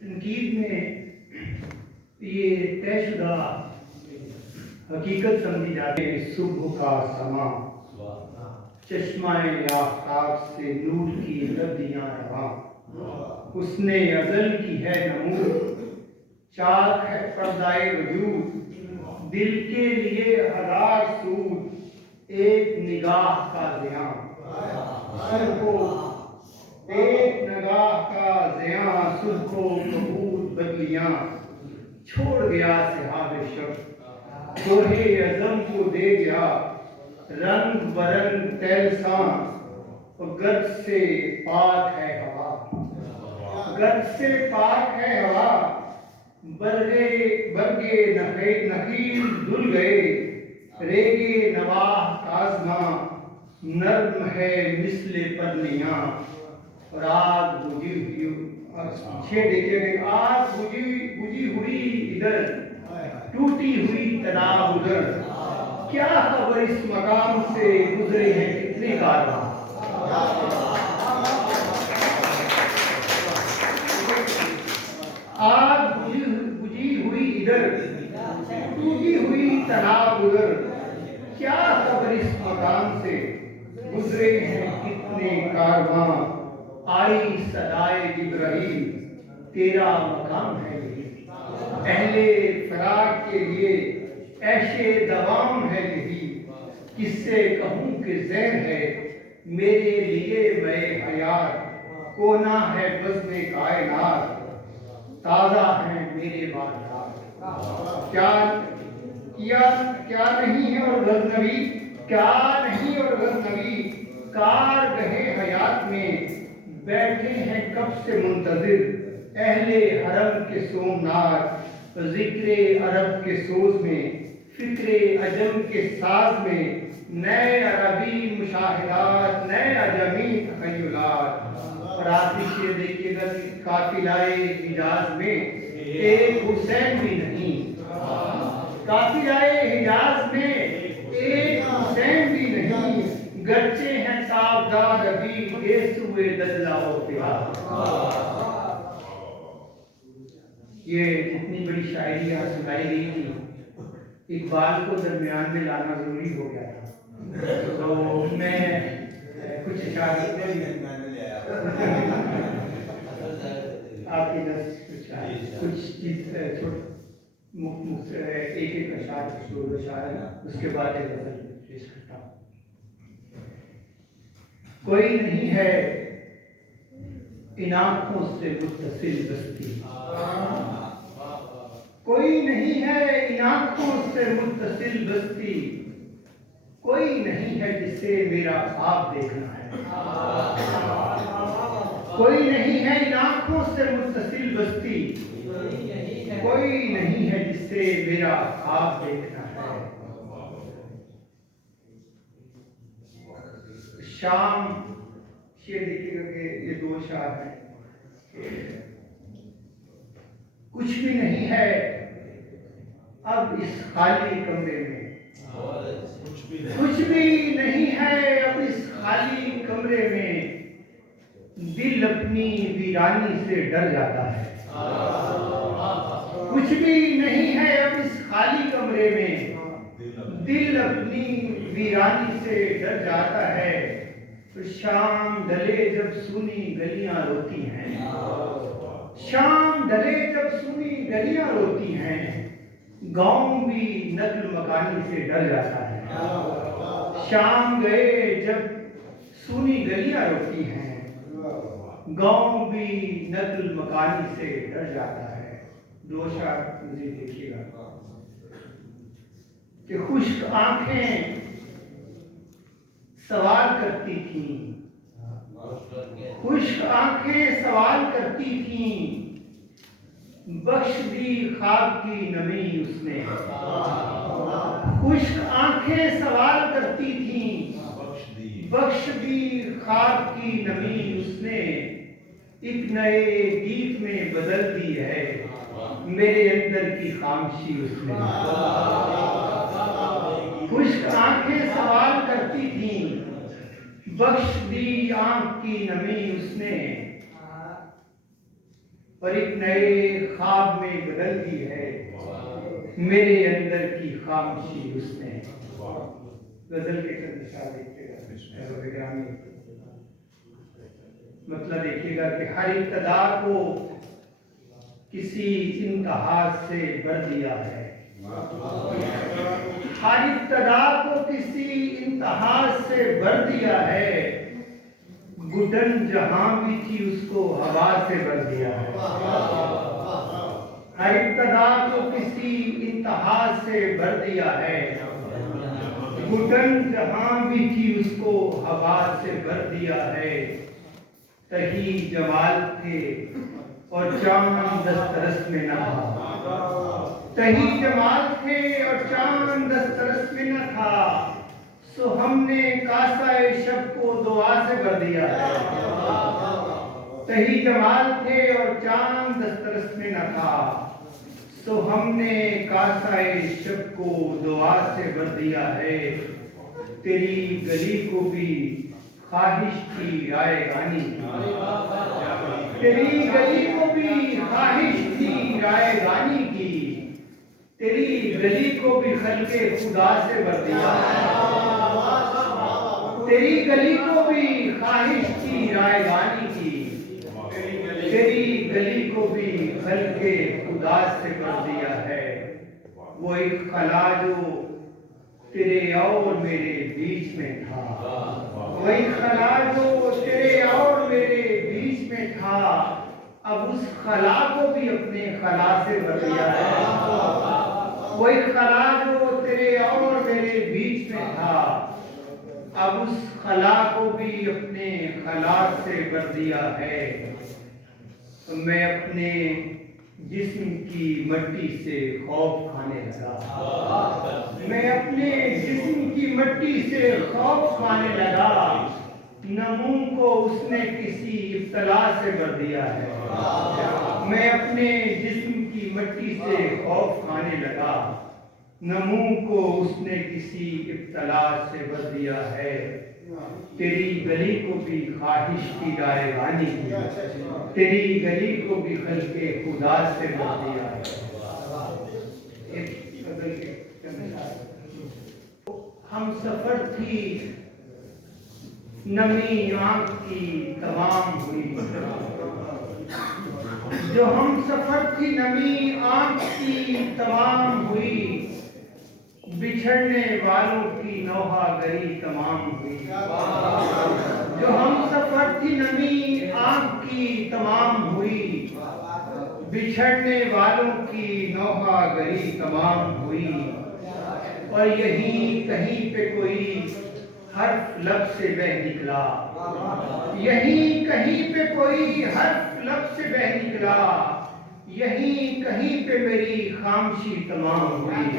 تنقید میں یہ طے شدہ حقیقت سمجھی جاتی ہے صبح کا سما چشمہ آفتاب سے نور کی لبیاں رواں حسن ازل کی ہے نمود چاک ہے پردائے وجود دل کے لیے ہزار سود ایک نگاہ کا زیاں سر کو ایک نگاہ کا زیاں سر کو قبول بدلیاں چھوڑ گیا سحاب شب کوہ عزم کو دے گیا رنگ برنگ تیلساں گرد سے پاک ہے ہوا گرد سے پاک ہے ہوا برگے نخیل دھل گئے ریگے نواح کازماں نرم ہے مثل پرنیاں اور آگ بجھی ہوئی پیچھے دیکھیے گا آگ بجھی ہوئی ادھر ٹوٹی ہوئی تناب ادھر کیا خبر اس مقام سے گزرے ہیں کتنے کارواں آگ بجھی ہوئی ادھر ٹوٹی ہوئی تناب ادھر کیا خبر اس مقام سے گزرے ہیں کتنے کارواں آئی صدائے جبرائیل تیرا مقام ہے یہی اہل فراق کے لیے عیش دوام ہے یہی کس سے کہوں کہ زین ہے میرے لیے میں حیات کونا ہے بزم کائنات تازہ ہیں میرے واقعات کیا نہیں ہے اور غزنوی کیا نہیں اور غزنوی کار گہے حیات میں بیٹھے ہیں کب سے منتظر اہل حرم کے سومنات ذکر عرب کے سوز میں فکر عجم کے ساز میں نئے عربی مشاہدات نئے عجمی تخیلات اور آخری شعر دیکھیے گا قافلہ حجاز میں ایک حسین بھی نہیں قافلہ حجاز میں ایک حسین بھی نہیں گرچہ ہیں تابدار ابھی گیسوئے دجلہ و بہار یہ اتنی بڑی شاعری یہاں سنائی گئی تھی اقبال کو درمیان میں لانا ضروری ہو گیا تھا تو میں کچھ اشعار آپ کے کچھ چیز ایک اشعار دو اشعار اس کے بعد ایک غزل پیش کرتا ہوں کوئی نہیں ہے ان آنکھوں سے متصل بستی کوئی نہیں ہے ان آنکھوں سے متصل بستی کوئی نہیں ہے جسے میرا خواب دیکھنا ہے کوئی نہیں ہے ان آنکھوں سے متصل بستی کوئی نہیں ہے جسے میرا خواب دیکھنا ہے شام یہ دیکھیے گا کہ یہ دو شعر ہیں کچھ بھی نہیں ہے اب اس خالی کمرے میں کچھ بھی نہیں ہے اب اس خالی کمرے میں دل اپنی ویرانی سے ڈر جاتا ہے کچھ بھی نہیں ہے اب اس خالی کمرے میں دل اپنی ویرانی سے ڈر جاتا ہے تو شام ڈھلے جب سنی گلیاں روتی ہیں شام ڈھلے جب سنی گلیاں روتی ہیں گاؤں بھی نقل مکانی سے ڈر جاتا ہے شام گئے جب سنی گلیاں روتی ہیں گاؤں بھی نقل مکانی سے ڈر جاتا ہے دو شعر مجھے دیکھیے گا کہ خشک آنکھیں سوال کرتی تھیں خشک آنکھیں سوال کرتی تھیں بخش دی خواب کی نمی اس نے خشک آنکھیں سوال کرتی تھیں بخش دی خواب کی نمی اس نے ایک نئے گیت میں بدل دی ہے میرے اندر کی خاموشی اس نے خشک آنکھیں سوال کرتی تھیں بخش دی آنکھ کی نمی اس نے اور ایک نئے خواب میں بدلتی ہے میرے اندر کی خاموشی اس نے. غزل کے مثال دیکھیے گا، مطلب دیکھیے گا کہ ہر ابتدا کو کسی انتہا سے بھر دیا ہے. ہر ابتدا کو کسی انتہا سے بھر دیا ہے. گڈن جہاں بھی تھی اس کو ہوا سے بھر دیا ہے. ہر ابتدا کو کسی انتہا سے بھر دیا ہے. گڈن جہاں بھی تھی اس کو ہوا سے بھر دیا ہے. تہی جمال تھے اور چاند دسترس میں نہ تھا. تہی جمال تھے اور چاند دسترس میں نہ تھا. سو ہم نے کاسائے شب کو دعا سے بھر دیا ہے. تہی جمال تھے اور چاند دسترس میں نہ تھا. سو ہم نے کاسائے شب کو دعا سے بھر دیا ہے. تیری گلی کو بھی خواہش تھی رائے گانی. تیری گلی کو بھی خواہش تھی رائے گانی کی. تیری گلی کو بھی خلق خدا سے بھر دیا ہے. تیری گلی کو بھی خواہش تھی رائے گانی کی. تیری گلی کو بھی خلق خدا سے بھر دیا ہے. وہ ایک خلا جو تیرے اور میرے بیچ میں تھا. وہ ایک خلا جو تیرے اور میرے بیچ میں تھا. اب اس خلا کو بھی اپنے خلا سے بھر دیا ہے. وہ ایک خلا جو تیرے اور میرے بیچ میں تھا. اب اس خلا کو بھی اپنے خلا سے بھر دیا ہے. میں اپنے جسم کی مٹی سے خوف کھانے لگا. میں اپنے جسم کی مٹی سے خوف کھانے لگا. نموں کو اس نے کسی ابتلا سے بھر دیا ہے. میں اپنے جسم کی مٹی سے خوف کھانے لگا. نموں کو اس نے کسی ابتلا سے بھر دیا ہے. تیری گلی کو بھی خواہش کی رائے گانی کی. تیری گلی کو بھی خلق خدا سے بھر دیا ہے. ہم سفر تھی نمی آنکھ کی تمام ہوئی. جو ہم سفر تھی نمی آنکھ کی تمام ہوئی. بچھڑنے والوں کی نوحہ گری تمام ہوئی. جو ہم سفر تھی نمی آنکھ کی تمام ہوئی. بچھڑنے والوں کی نوحہ گری تمام ہوئی. اور یہیں کہیں پہ کوئی حرف لب سے بہ نکلا. یہیں کہیں پہ کوئی حرف لب سے بہ نکلا. یہیں کہیں پہ میری خاموشی تمام ہوئی.